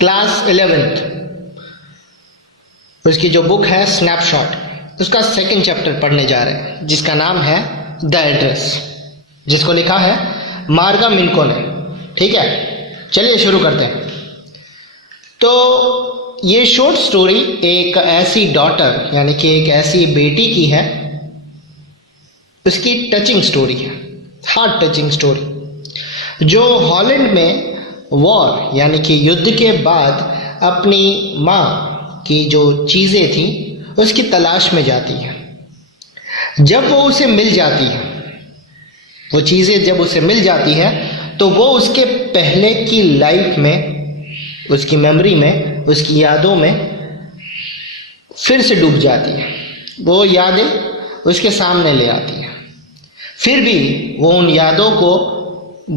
Class 11th, उसकी जो book है स्नैपशॉट, उसका सेकंड चैप्टर पढ़ने जा रहे हैं, जिसका नाम है द एड्रेस, जिसको लिखा है मार्गा मिन्को ने। ठीक है, चलिए शुरू करते हैं। तो ये शॉर्ट स्टोरी एक ऐसी डॉटर यानी कि एक ऐसी बेटी की है, उसकी टचिंग स्टोरी है, हार्ट टचिंग स्टोरी, जो हॉलैंड में वॉर यानी कि युद्ध के बाद अपनी माँ की जो चीज़ें थी उसकी तलाश में जाती है। जब वो उसे मिल जाती है, वो चीज़ें जब उसे मिल जाती है, तो वो उसके पहले की लाइफ में, उसकी मेमोरी में, उसकी यादों में फिर से डूब जाती है। वो यादें उसके सामने ले आती है, फिर भी वो उन यादों को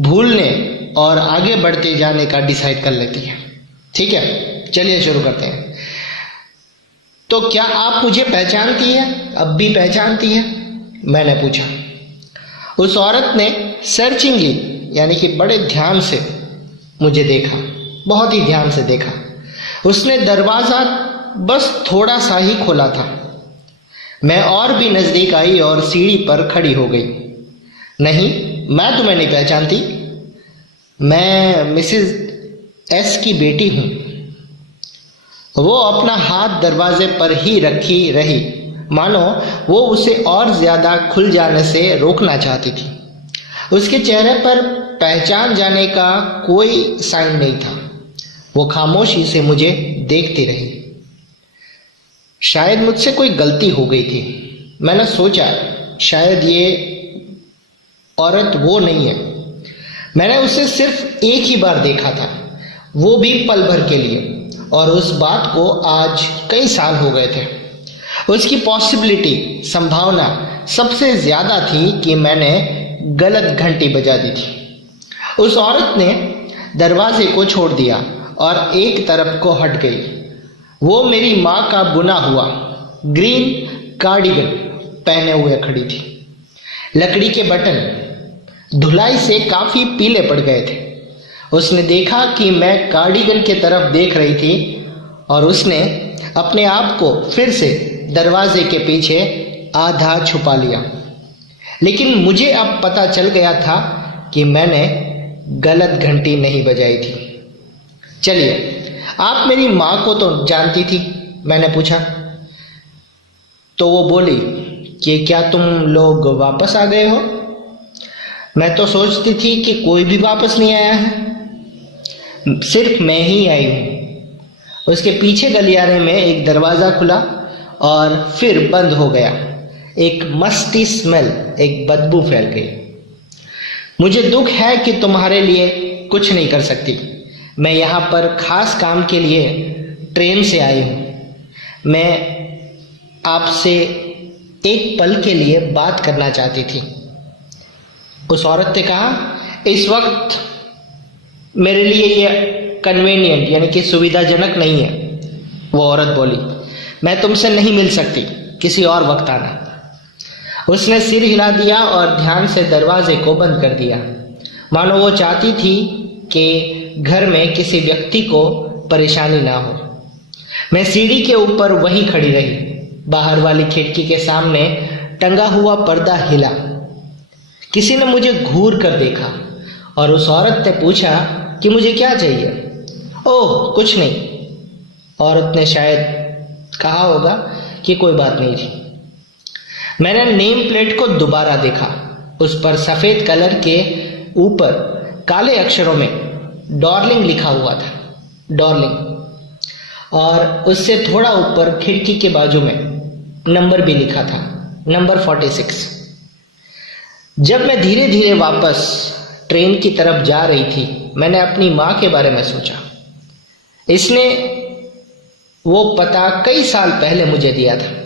भूलने और आगे बढ़ते जाने का डिसाइड कर लेती है। ठीक है, चलिए शुरू करते हैं। तो क्या आप मुझे पहचानती है, अब भी पहचानती है? मैंने पूछा। उस औरत ने सर्चिंगली यानी कि बड़े ध्यान से मुझे देखा, बहुत ही ध्यान से देखा। उसने दरवाज़ा बस थोड़ा सा ही खोला था। मैं और भी नज़दीक आई और सीढ़ी पर खड़ी हो गई। नहीं, मैं तुम्हें नहीं पहचानती, मैं मिसेस एस की बेटी हूँ। वो अपना हाथ दरवाजे पर ही रखी रही, मानो वो उसे और ज़्यादा खुल जाने से रोकना चाहती थी। उसके चेहरे पर पहचान जाने का कोई साइन नहीं था। वो खामोशी से मुझे देखती रही। शायद मुझसे कोई गलती हो गई थी। मैंने सोचा शायद ये औरत वो नहीं है। मैंने उसे सिर्फ एक ही बार देखा था, वो भी पल भर के लिए, और उस बात को आज कई साल हो गए थे। उसकी पॉसिबिलिटी, संभावना सबसे ज़्यादा थी कि मैंने गलत घंटी बजा दी थी। उस औरत ने दरवाजे को छोड़ दिया और एक तरफ को हट गई। वो मेरी माँ का बुना हुआ ग्रीन कार्डिगन पहने हुए खड़ी थी। लकड़ी के बटन धुलाई से काफ़ी पीले पड़ गए थे। उसने देखा कि मैं कार्डिगन के तरफ देख रही थी और उसने अपने आप को फिर से दरवाजे के पीछे आधा छुपा लिया। लेकिन मुझे अब पता चल गया था कि मैंने गलत घंटी नहीं बजाई थी। चलिए, आप मेरी माँ को तो जानती थी? मैंने पूछा। तो वो बोली कि क्या तुम लोग वापस आ गए हो? मैं तो सोचती थी कि कोई भी वापस नहीं आया है, सिर्फ मैं ही आई हूँ। उसके पीछे गलियारे में एक दरवाज़ा खुला और फिर बंद हो गया। एक मस्ती स्मेल, एक बदबू फैल गई। मुझे दुख है कि तुम्हारे लिए कुछ नहीं कर सकती। मैं यहाँ पर खास काम के लिए ट्रेन से आई हूँ। मैं आपसे एक पल के लिए बात करना चाहती थी। उस औरत ने कहा, इस वक्त मेरे लिए ये कन्वीनियंट यानी कि सुविधाजनक नहीं है। वो औरत बोली, मैं तुमसे नहीं मिल सकती, किसी और वक्त आना। उसने सिर हिला दिया और ध्यान से दरवाजे को बंद कर दिया, मानो वो चाहती थी कि घर में किसी व्यक्ति को परेशानी ना हो। मैं सीढ़ी के ऊपर वहीं खड़ी रही। बाहर वाली खिड़की के सामने टंगा हुआ पर्दा हिला। किसी ने मुझे घूर कर देखा और उस औरत ने पूछा कि मुझे क्या चाहिए। ओह, कुछ नहीं। औरत ने शायद कहा होगा कि कोई बात नहीं थी। मैंने नेम प्लेट को दोबारा देखा। उस पर सफ़ेद कलर के ऊपर काले अक्षरों में डार्लिंग लिखा हुआ था, डार्लिंग। और उससे थोड़ा ऊपर खिड़की के बाजू में नंबर भी लिखा था, नंबर 46। जब मैं धीरे धीरे वापस ट्रेन की तरफ जा रही थी, मैंने अपनी माँ के बारे में सोचा। इसने वो पता कई साल पहले मुझे दिया था।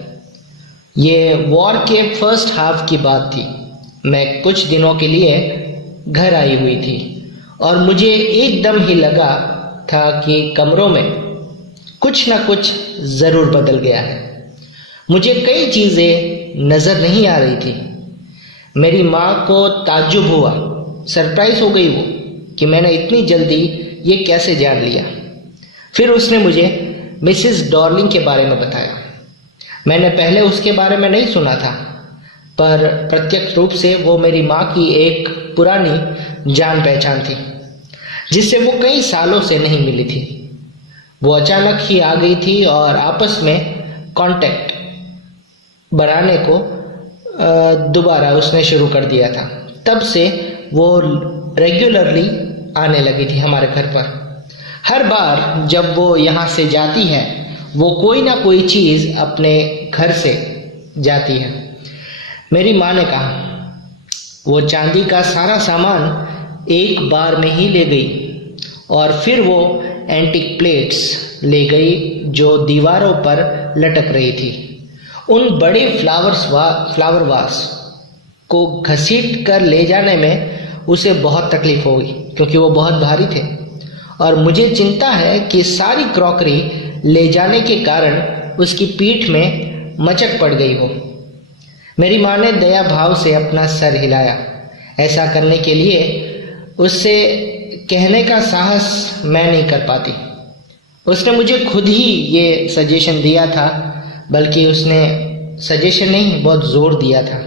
ये वॉर के फर्स्ट हाफ की बात थी। मैं कुछ दिनों के लिए घर आई हुई थी और मुझे एकदम ही लगा था कि कमरों में कुछ ना कुछ ज़रूर बदल गया है। मुझे कई चीज़ें नज़र नहीं आ रही थी। मेरी माँ को ताज्जुब हुआ, सरप्राइज हो गई वो कि मैंने इतनी जल्दी ये कैसे जान लिया। फिर उसने मुझे मिसेस डॉर्लिंग के बारे में बताया। मैंने पहले उसके बारे में नहीं सुना था, पर प्रत्यक्ष रूप से वो मेरी माँ की एक पुरानी जान पहचान थी, जिससे वो कई सालों से नहीं मिली थी। वो अचानक ही आ गई थी और आपस में कांटेक्ट बनाने को दोबारा उसने शुरू कर दिया था। तब से वो रेगुलरली आने लगी थी हमारे घर पर। हर बार जब वो यहाँ से जाती है, वो कोई ना कोई चीज़ अपने घर से जाती है। मेरी माँ ने कहा वो चांदी का सारा सामान एक बार में ही ले गई और फिर वो एंटीक प्लेट्स ले गई जो दीवारों पर लटक रही थी। उन बड़े फ्लावर वास को घसीट कर ले जाने में उसे बहुत तकलीफ हो गई, क्योंकि वो बहुत भारी थे और मुझे चिंता है कि सारी क्रॉकरी ले जाने के कारण उसकी पीठ में मचक पड़ गई हो। मेरी माँ ने दया भाव से अपना सर हिलाया। ऐसा करने के लिए उससे कहने का साहस मैं नहीं कर पाती। उसने मुझे खुद ही ये सजेशन दिया था, बल्कि उसने सजेशन नहीं, बहुत जोर दिया था।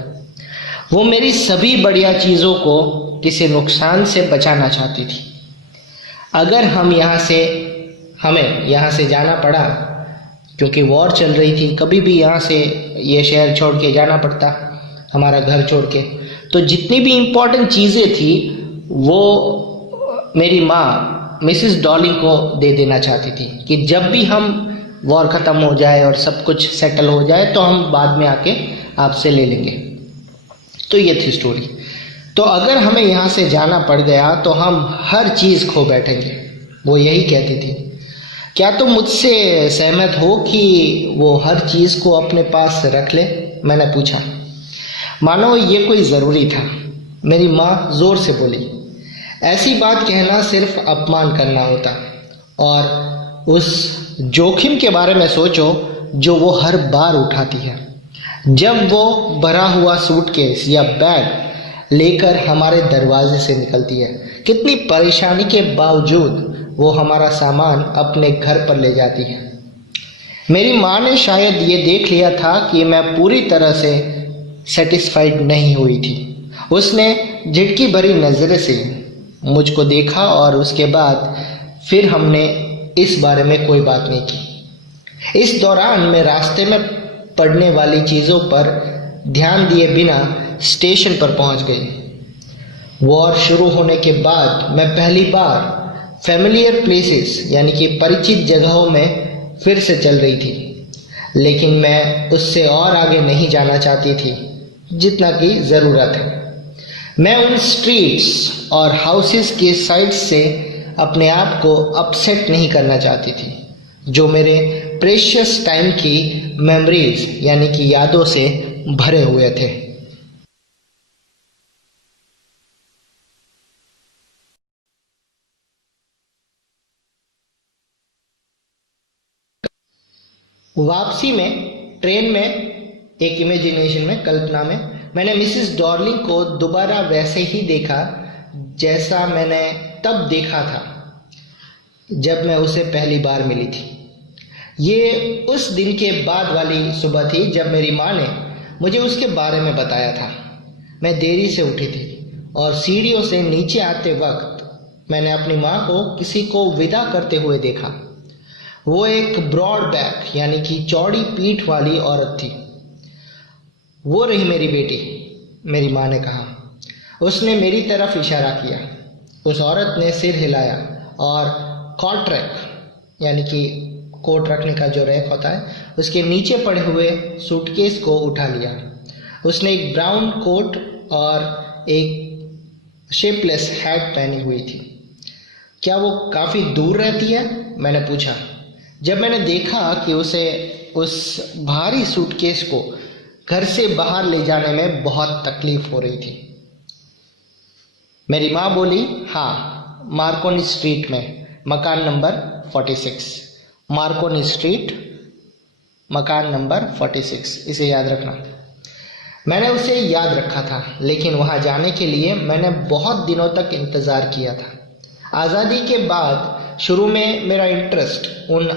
वो मेरी सभी बढ़िया चीज़ों को किसी नुकसान से बचाना चाहती थी। अगर हमें यहाँ से जाना पड़ा, क्योंकि वॉर चल रही थी, कभी भी यहाँ से ये शहर छोड़ के जाना पड़ता, हमारा घर छोड़ के, तो जितनी भी इम्पोर्टेंट चीज़ें थी वो मेरी माँ मिसेस डॉर्लिंग को दे देना चाहती थी कि जब भी हम वॉर ख़त्म हो जाए और सब कुछ सेटल हो जाए तो हम बाद में आके आपसे ले लेंगे। तो ये थी स्टोरी। तो अगर हमें यहाँ से जाना पड़ गया तो हम हर चीज़ खो बैठेंगे, वो यही कहती थी। क्या तुम मुझसे सहमत हो कि वो हर चीज़ को अपने पास रख ले? मैंने पूछा, मानो ये कोई ज़रूरी था। मेरी माँ ज़ोर से बोली, ऐसी बात कहना सिर्फ अपमान करना होता, और उस जोखिम के बारे में सोचो जो वो हर बार उठाती है। जब वो भरा हुआ सूटकेस या बैग लेकर हमारे दरवाजे से निकलती है, कितनी परेशानी के बावजूद वो हमारा सामान अपने घर पर ले जाती है। मेरी माँ ने शायद ये देख लिया था कि मैं पूरी तरह से सेटिस्फाइड नहीं हुई थी। उसने झिड़की भरी नज़र से मुझको देखा और उसके बाद फिर हमने इस बारे में कोई बात नहीं की। इस दौरान मैं रास्ते में पड़ने वाली चीज़ों पर ध्यान दिए बिना स्टेशन पर पहुंच गई। वॉर शुरू होने के बाद मैं पहली बार फैमिलियर प्लेसेस यानी कि परिचित जगहों में फिर से चल रही थी, लेकिन मैं उससे और आगे नहीं जाना चाहती थी जितना कि ज़रूरत है। मैं उन स्ट्रीट्स और हाउसेस के साइड से अपने आप को अपसेट नहीं करना चाहती थी जो मेरे प्रेशियस टाइम की मेमोरीज यानी कि यादों से भरे हुए थे। वापसी में ट्रेन में एक इमेजिनेशन में, कल्पना में, मैंने मिसेस डॉर्लिंग को दोबारा वैसे ही देखा जैसा मैंने तब देखा था जब मैं उसे पहली बार मिली थी। ये उस दिन के बाद वाली सुबह थी जब मेरी माँ ने मुझे उसके बारे में बताया था। मैं देरी से उठी थी और सीढ़ियों से नीचे आते वक्त मैंने अपनी माँ को किसी को विदा करते हुए देखा। वो एक ब्रॉड बैक यानी कि चौड़ी पीठ वाली औरत थी। वो रही मेरी बेटी, मेरी माँ ने कहा। उसने मेरी तरफ इशारा किया। उस औरत ने सिर हिलाया और कॉट रैक यानी कि कोट रखने का जो रैक होता है उसके नीचे पड़े हुए सूटकेस को उठा लिया। उसने एक ब्राउन कोट और एक शेपलेस हैट पहनी हुई थी। क्या वो काफ़ी दूर रहती है? मैंने पूछा जब मैंने देखा कि उसे उस भारी सूटकेस को घर से बाहर ले जाने में बहुत तकलीफ हो रही थी। मेरी माँ बोली, हाँ, मार्कोनी स्ट्रीट में, मकान नंबर 46। मार्कोनी स्ट्रीट, मकान नंबर 46, इसे याद रखना। मैंने उसे याद रखा था, लेकिन वहाँ जाने के लिए मैंने बहुत दिनों तक इंतज़ार किया था। आज़ादी के बाद शुरू में मेरा इंटरेस्ट उन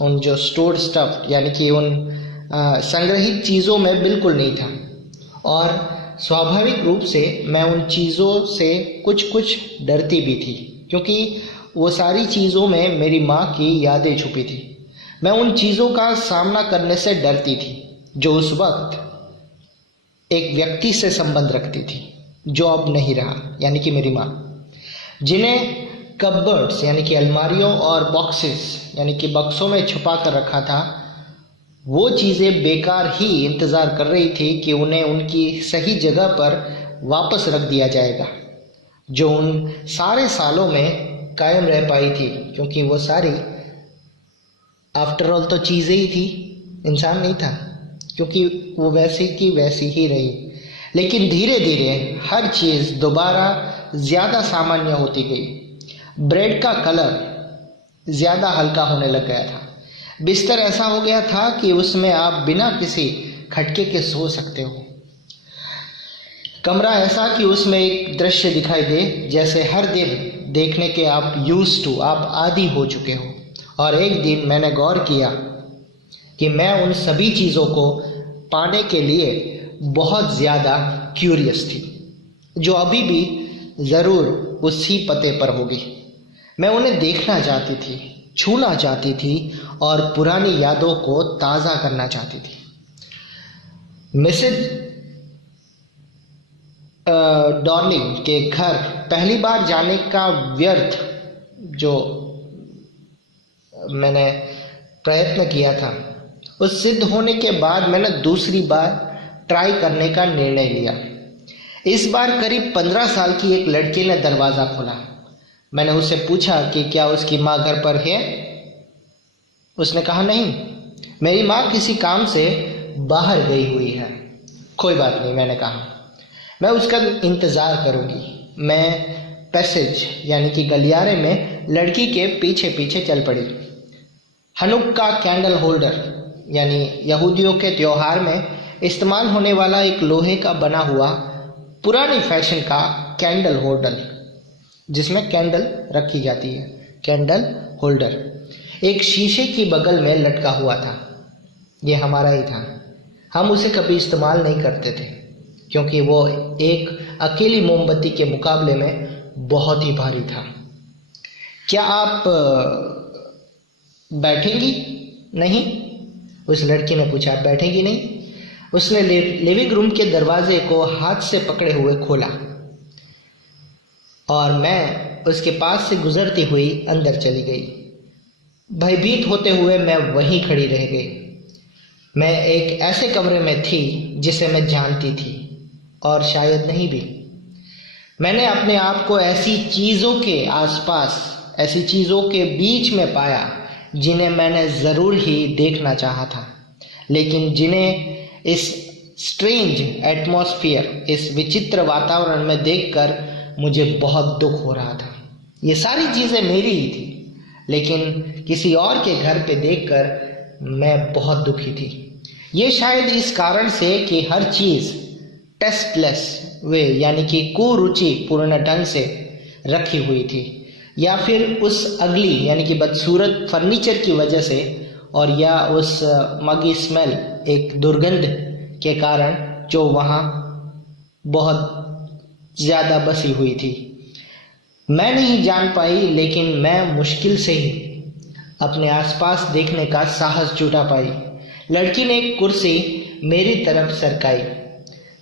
उन जो स्टोर्ड स्टफ यानी कि उन संग्रहित चीज़ों में बिल्कुल नहीं था, और स्वाभाविक रूप से मैं उन चीज़ों से कुछ कुछ डरती भी थी, क्योंकि वो सारी चीज़ों में मेरी माँ की यादें छुपी थी। मैं उन चीज़ों का सामना करने से डरती थी जो उस वक्त एक व्यक्ति से संबंध रखती थी जो अब नहीं रहा, यानी कि मेरी माँ, जिन्हें कपबोर्ड्स यानी कि अलमारियों और बॉक्सेस यानी कि बक्सों में छुपा कर रखा था। वो चीज़ें बेकार ही इंतज़ार कर रही थी कि उन्हें उनकी सही जगह पर वापस रख दिया जाएगा, जो उन सारे सालों में कायम रह पाई थी, क्योंकि वो सारी आफ्टर ऑल तो चीज़ें ही थी, इंसान नहीं था, क्योंकि वो वैसी की वैसी ही रही। लेकिन धीरे धीरे हर चीज़ दोबारा ज़्यादा सामान्य होती गई। ब्रेड का कलर ज़्यादा हल्का होने लग गया था। बिस्तर ऐसा हो गया था कि उसमें आप बिना किसी खटके के सो सकते हो। कमरा ऐसा कि उसमें एक दृश्य दिखाई दे जैसे हर दिन देखने के आप आदी हो चुके हो। और एक दिन मैंने गौर किया कि मैं उन सभी चीज़ों को पाने के लिए बहुत ज़्यादा क्यूरियस थी, जो अभी भी ज़रूर उसी पते पर होगी। मैं उन्हें देखना चाहती थी, छूना चाहती थी और पुरानी यादों को ताज़ा करना चाहती थी। मिसेज डॉर्लिंग के घर पहली बार जाने का व्यर्थ जो मैंने प्रयत्न किया था, उस सिद्ध होने के बाद मैंने दूसरी बार ट्राई करने का निर्णय लिया। इस बार करीब 15 साल की एक लड़की ने दरवाज़ा खोला। मैंने उससे पूछा कि क्या उसकी माँ घर पर है। उसने कहा नहीं, मेरी माँ किसी काम से बाहर गई हुई है। कोई बात नहीं, मैंने कहा, मैं उसका इंतज़ार करूँगी। मैं पैसेज यानी कि गलियारे में लड़की के पीछे पीछे चल पड़ी। हनुक्का कैंडल होल्डर यानी यहूदियों के त्योहार में इस्तेमाल होने वाला एक लोहे का बना हुआ पुरानी फैशन का कैंडल होल्डर, जिसमें कैंडल रखी जाती है, कैंडल होल्डर एक शीशे की बगल में लटका हुआ था। ये हमारा ही था। हम उसे कभी इस्तेमाल नहीं करते थे, क्योंकि वो एक अकेली मोमबत्ती के मुकाबले में बहुत ही भारी था। क्या आप बैठेंगी? नहीं, उस लड़की ने पूछा। बैठेंगी नहीं? उसने लिविंग रूम के दरवाजे को हाथ से पकड़े हुए खोला और मैं उसके पास से गुजरती हुई अंदर चली गई। भयभीत होते हुए मैं वहीं खड़ी रह गई। मैं एक ऐसे कमरे में थी जिसे मैं जानती थी और शायद नहीं भी। मैंने अपने आप को ऐसी चीज़ों के आसपास, ऐसी चीज़ों के बीच में पाया जिन्हें मैंने ज़रूर ही देखना चाहा था, लेकिन जिन्हें इस स्ट्रेंज एटमॉस्फेयर, इस विचित्र वातावरण में देखकर मुझे बहुत दुख हो रहा था। ये सारी चीज़ें मेरी ही थी, लेकिन किसी और के घर पे देखकर मैं बहुत दुखी थी। ये शायद इस कारण से कि हर चीज़ टेस्टलेस वे यानी कि कुरुचि पूर्ण ढंग से रखी हुई थी, या फिर उस अगली यानी कि बदसूरत फर्नीचर की वजह से, और या उस मगी स्मेल, एक दुर्गंध के कारण जो वहाँ बहुत ज़्यादा बसी हुई थी। मैं नहीं जान पाई, लेकिन मैं मुश्किल से ही अपने आसपास देखने का साहस जुटा पाई। लड़की ने एक कुर्सी मेरी तरफ सरकाई।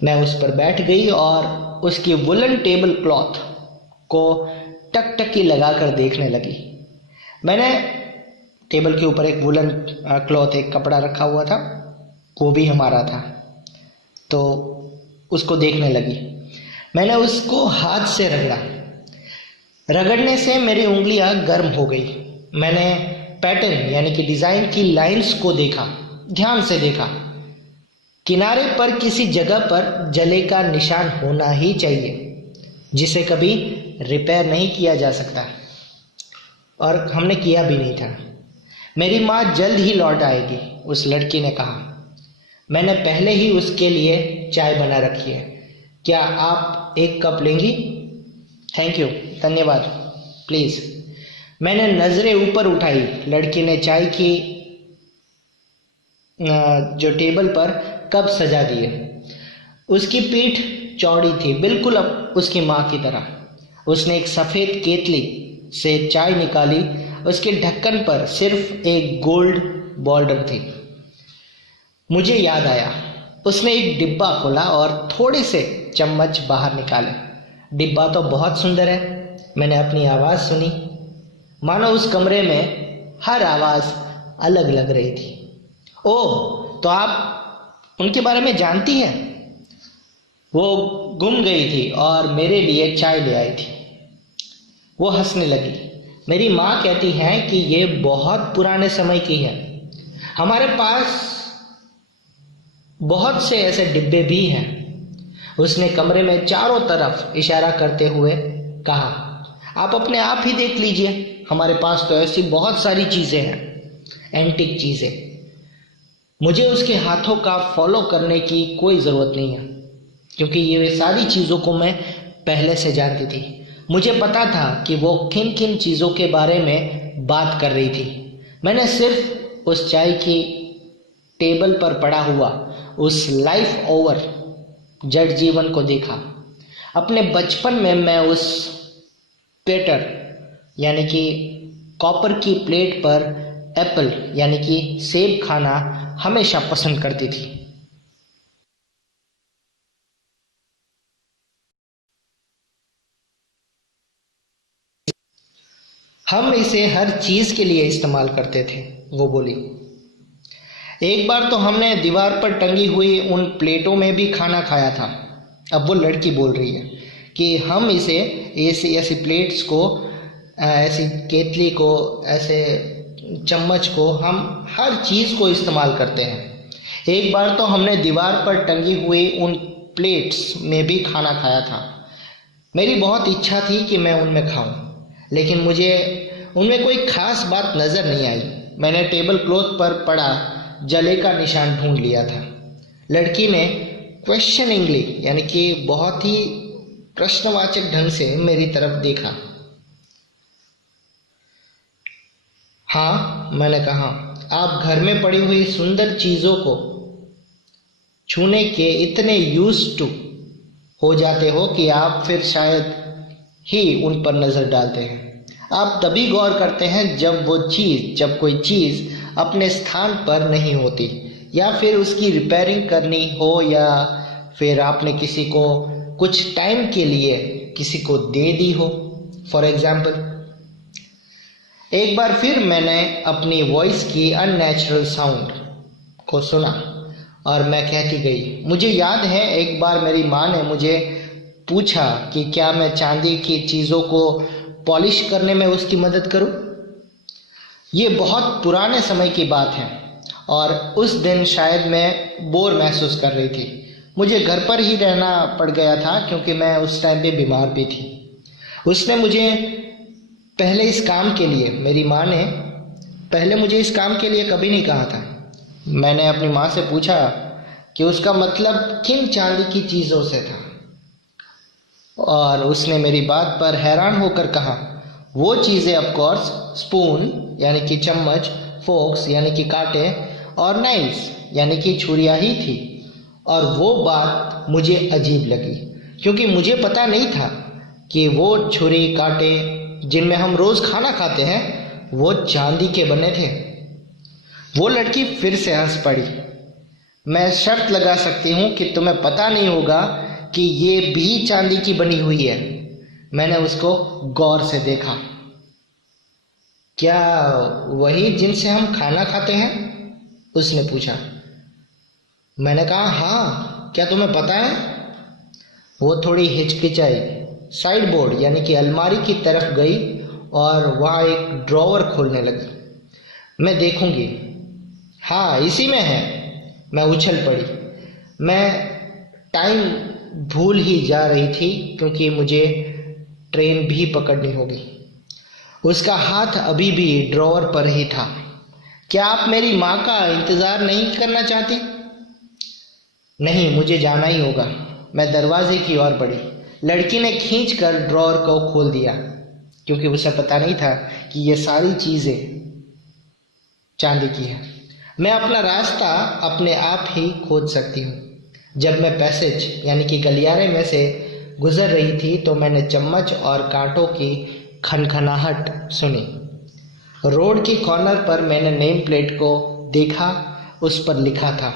मैं उस पर बैठ गई और उसकी वुलन टेबल क्लॉथ को टकटकी लगाकर देखने लगी। मैंने टेबल के ऊपर एक वुलन क्लॉथ, एक कपड़ा रखा हुआ था, वो भी हमारा था, तो उसको देखने लगी। मैंने उसको हाथ से रगड़ा। रगड़ने से मेरी उंगलियां गर्म हो गई। मैंने पैटर्न यानी कि डिज़ाइन की लाइंस को देखा, ध्यान से देखा। किनारे पर किसी जगह पर जले का निशान होना ही चाहिए, जिसे कभी रिपेयर नहीं किया जा सकता, और हमने किया भी नहीं था। मेरी माँ जल्द ही लौट आएगी, उस लड़की ने कहा। मैंने पहले ही उसके लिए चाय बना रखी है। क्या आप एक कप लेंगी? थैंक यू, धन्यवाद, प्लीज़। मैंने नजरें ऊपर उठाई। लड़की ने चाय की जो टेबल पर कप सजा दिए। उसकी पीठ चौड़ी थी, बिल्कुल अब उसकी माँ की तरह। उसने एक सफेद केतली से चाय निकाली। उसके ढक्कन पर सिर्फ एक गोल्ड बॉर्डर थी। मुझे याद आया। उसने एक डिब्बा खोला और थोड़े से चम्मच बाहर निकाले। डिब्बा तो बहुत सुंदर है। मैंने अपनी आवाज सुनी, मानो उस कमरे में हर आवाज अलग लग रही थी। ओह, तो आप उनके बारे में जानती हैं? वो गुम गई थी और मेरे लिए चाय ले आई थी। वो हंसने लगी। मेरी माँ कहती है कि ये बहुत पुराने समय की है। हमारे पास बहुत से ऐसे डिब्बे भी हैं। उसने कमरे में चारों तरफ इशारा करते हुए कहा, आप अपने आप ही देख लीजिए, हमारे पास तो ऐसी बहुत सारी चीजें हैं, एंटीक चीजें। मुझे उसके हाथों का फॉलो करने की कोई जरूरत नहीं है, क्योंकि ये सारी चीजों को मैं पहले से जानती थी। मुझे पता था कि वो किन किन चीजों के बारे में बात कर रही थी। मैंने सिर्फ उस चाय की टेबल पर पड़ा हुआ उस लाइफ ओवर जड़ जीवन को देखा। अपने बचपन में मैं उस पेटर यानी कि कॉपर की प्लेट पर एप्पल यानी कि सेब खाना हमेशा पसंद करती थी। हम इसे हर चीज के लिए इस्तेमाल करते थे, वो बोली। एक बार तो हमने दीवार पर टंगी हुई उन प्लेटों में भी खाना खाया था। अब वो लड़की बोल रही है कि हम इसे ऐसी ऐसी प्लेट्स को, ऐसी केतली को, ऐसे चम्मच को, हम हर चीज को इस्तेमाल करते हैं। एक बार तो हमने दीवार पर टंगी हुई उन प्लेट्स में भी खाना खाया था। मेरी बहुत इच्छा थी कि मैं उनमें खाऊं, लेकिन मुझे उनमें कोई खास बात नजर नहीं आई। मैंने टेबल क्लॉथ पर पड़ा जले का निशान ढूंढ लिया था। लड़की ने क्वेश्चनिंगली यानी कि बहुत ही प्रश्नवाचक ढंग से मेरी तरफ देखा। हाँ, मैंने कहा, आप घर में पड़ी हुई सुंदर चीजों को छूने के इतने यूज्ड टू हो जाते हो कि आप फिर शायद ही उन पर नजर डालते हैं। आप तभी गौर करते हैं जब कोई चीज अपने स्थान पर नहीं होती, या फिर उसकी रिपेयरिंग करनी हो, या फिर आपने किसी को कुछ टाइम के लिए किसी को दे दी हो। फॉर एग्जाम्पल, एक बार फिर मैंने अपनी वॉइस की अननेचुरल साउंड को सुना और मैं कहती गई, मुझे याद है एक बार मेरी माँ ने मुझे पूछा कि क्या मैं चांदी की चीजों को पॉलिश करने में उसकी मदद करूं। ये बहुत पुराने समय की बात है और उस दिन शायद मैं बोर महसूस कर रही थी। मुझे घर पर ही रहना पड़ गया था क्योंकि मैं उस टाइम पे बीमार भी थी। उसने मुझे पहले इस काम के लिए, मेरी माँ ने पहले मुझे इस काम के लिए कभी नहीं कहा था। मैंने अपनी माँ से पूछा कि उसका मतलब किन चांदी की चीजों से था, और उसने मेरी बात पर हैरान होकर कहा, वो चीजें ऑफ कोर्स स्पून यानी कि चम्मच, फोक्स यानी कि कांटे, और नाइफ्स यानी कि छुरियां ही थी। और वो बात मुझे अजीब लगी क्योंकि मुझे पता नहीं था कि वो छुरी कांटे जिनमें हम रोज खाना खाते हैं वो चांदी के बने थे। वो लड़की फिर से हंस पड़ी। मैं शर्त लगा सकती हूं कि तुम्हें पता नहीं होगा कि ये भी चांदी की बनी हुई है। मैंने उसको गौर से देखा। क्या वही जिनसे हम खाना खाते हैं? उसने पूछा। मैंने कहा, हाँ, क्या तुम्हें पता है? वो थोड़ी हिचकिचाई, साइड बोर्ड यानी कि अलमारी की तरफ गई और वहां एक ड्रॉवर खोलने लगी। मैं देखूंगी। हाँ, इसी में है। मैं उछल पड़ी। मैं टाइम भूल ही जा रही थी क्योंकि मुझे ट्रेन भी पकड़नी होगी। उसका हाथ अभी भी ड्रॉवर पर ही था। क्या आप मेरी माँ का इंतजार नहीं करना चाहती? नहीं, मुझे जाना ही होगा। मैं दरवाजे की ओर बढ़ी। लड़की ने खींचकर ड्रॉवर को खोल दिया क्योंकि उसे पता नहीं था कि ये सारी चीज़ें चांदी की है। मैं अपना रास्ता अपने आप ही खोज सकती हूँ। जब मैं पैसेज यानी कि गलियारे में से गुजर रही थी तो मैंने चम्मच और कांटों की खनखनाहट सुनी। रोड की कॉर्नर पर मैंने नेम प्लेट को देखा, उस पर लिखा था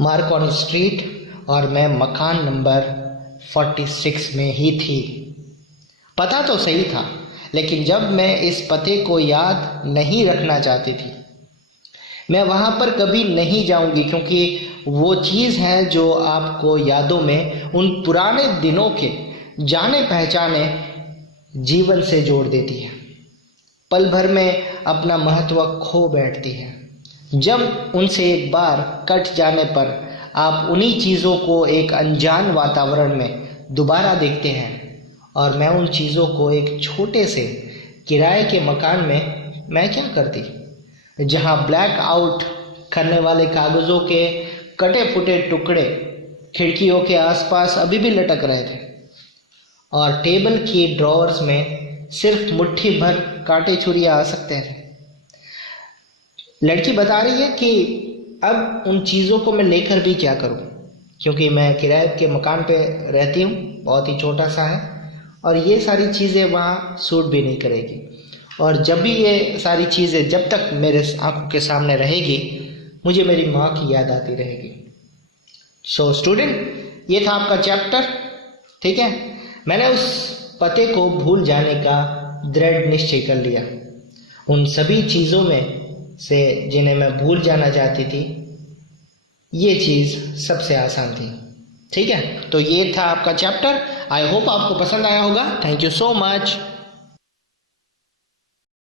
मार्कॉन स्ट्रीट और मैं मकान नंबर 46 में ही थी। पता तो सही था, लेकिन जब मैं इस पते को याद नहीं रखना चाहती थी। मैं वहाँ पर कभी नहीं जाऊँगी क्योंकि वो चीज़ है जो आपको यादों में उन पुराने दिनों के जाने पहचाने जीवन से जोड़ देती है, पल भर में अपना महत्व खो बैठती है। जब उनसे एक बार कट जाने पर आप उन्हीं चीज़ों को एक अनजान वातावरण में दोबारा देखते हैं, और मैं उन चीज़ों को एक छोटे से किराए के मकान में मैं क्या करती, जहां ब्लैक आउट करने वाले कागज़ों के कटे फुटे टुकड़े खिड़कियों के आसपास अभी भी लटक रहे थे, और टेबल की ड्रॉवर्स में सिर्फ मुट्ठी भर कांटे छुरी आ सकते थे। लड़की बता रही है कि अब उन चीज़ों को मैं लेकर भी क्या करूं, क्योंकि मैं किराए के मकान पे रहती हूँ, बहुत ही छोटा सा है, और ये सारी चीज़ें वहाँ सूट भी नहीं करेगी। और जब भी ये सारी चीज़ें जब तक मेरे आंखों के सामने रहेगी, मुझे मेरी माँ की याद आती रहेगी। सो स्टूडेंट, ये था आपका चैप्टर, ठीक है। मैंने उस पते को भूल जाने का दृढ़ निश्चय कर लिया। उन सभी चीज़ों में से जिन्हें मैं भूल जाना चाहती थी, ये चीज़ सबसे आसान थी, ठीक है। तो ये था आपका चैप्टर। आई होप आपको पसंद आया होगा। Thank you so much.